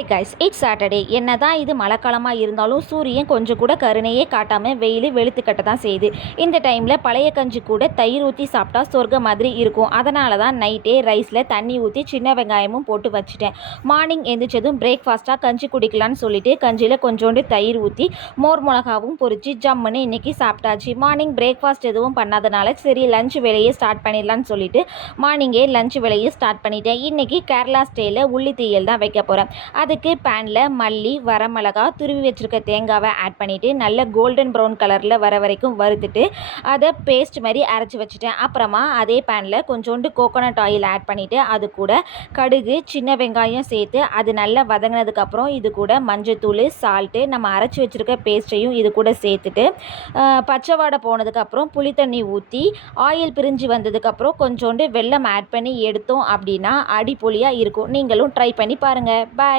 Hi guys, it's Saturday. என்னதான் இது மழைக்காலமாக இருந்தாலும் சூரியன் கொஞ்சம் கூட கருணையே காட்டாமல் வெயில் வெளுத்துக்கட்ட தான் செய்யுது. இந்த டைமில் பழைய கஞ்சி கூட தயிர் ஊற்றி சாப்பிட்டா சொர்க்க மாதிரி இருக்கும். அதனால தான் நைட்டே ரைஸில் தண்ணி ஊற்றி சின்ன வெங்காயமும் போட்டு வச்சுட்டேன். மார்னிங் எழுந்திரிச்சதும் பிரேக்ஃபாஸ்ட்டாக கஞ்சி குடிக்கலான்னு சொல்லிட்டு கஞ்சியில் கொஞ்சோண்டு தயிர் ஊற்றி மோர் மிளகாவும் பொரிச்சு ஜம்முன்னு இன்றைக்கி சாப்பிட்டாச்சு. மார்னிங் பிரேக்ஃபாஸ்ட் எதுவும் பண்ணாதனால சரி லஞ்ச் வேலையை ஸ்டார்ட் பண்ணிடலான்னு சொல்லிட்டு மார்னிங்கே லஞ்ச் வேலையை ஸ்டார்ட் பண்ணிட்டேன். இன்றைக்கி கேரளா ஸ்டைலில் உள்ளி தீயல் தான் வைக்க போகிறேன். அதுக்கு பேனில் மல்லி, வரமிளகா, துருவி வச்சுருக்க தேங்காவை ஆட் பண்ணிவிட்டு நல்ல கோல்டன் ப்ரௌன் கலரில் வர வரைக்கும் வறுத்துட்டு அதை பேஸ்ட் மாதிரி அரைச்சி வச்சுட்டேன். அப்புறமா அதே பேனில் கொஞ்சோண்டு கோகோனட் ஆயில் ஆட் பண்ணிவிட்டு அது கூட கடுகு, சின்ன வெங்காயம் சேர்த்து அது நல்லா வதங்கினதுக்கப்புறம் இது கூட மஞ்சத்தூள், சால்ட்டு, நம்ம அரைச்சி வச்சுருக்க பேஸ்ட்டையும் இது கூட சேர்த்துட்டு பச்சை வாடை போனதுக்கப்புறம் புளி தண்ணி ஊற்றி ஆயில் பிரிஞ்சு வந்ததுக்கப்புறம் கொஞ்சோண்டு வெல்லம் ஆட் பண்ணி எடுத்தோம் அப்படின்னா அடிப்பொலியாக இருக்கும். நீங்களும் ட்ரை பண்ணி பாருங்கள். பாய்.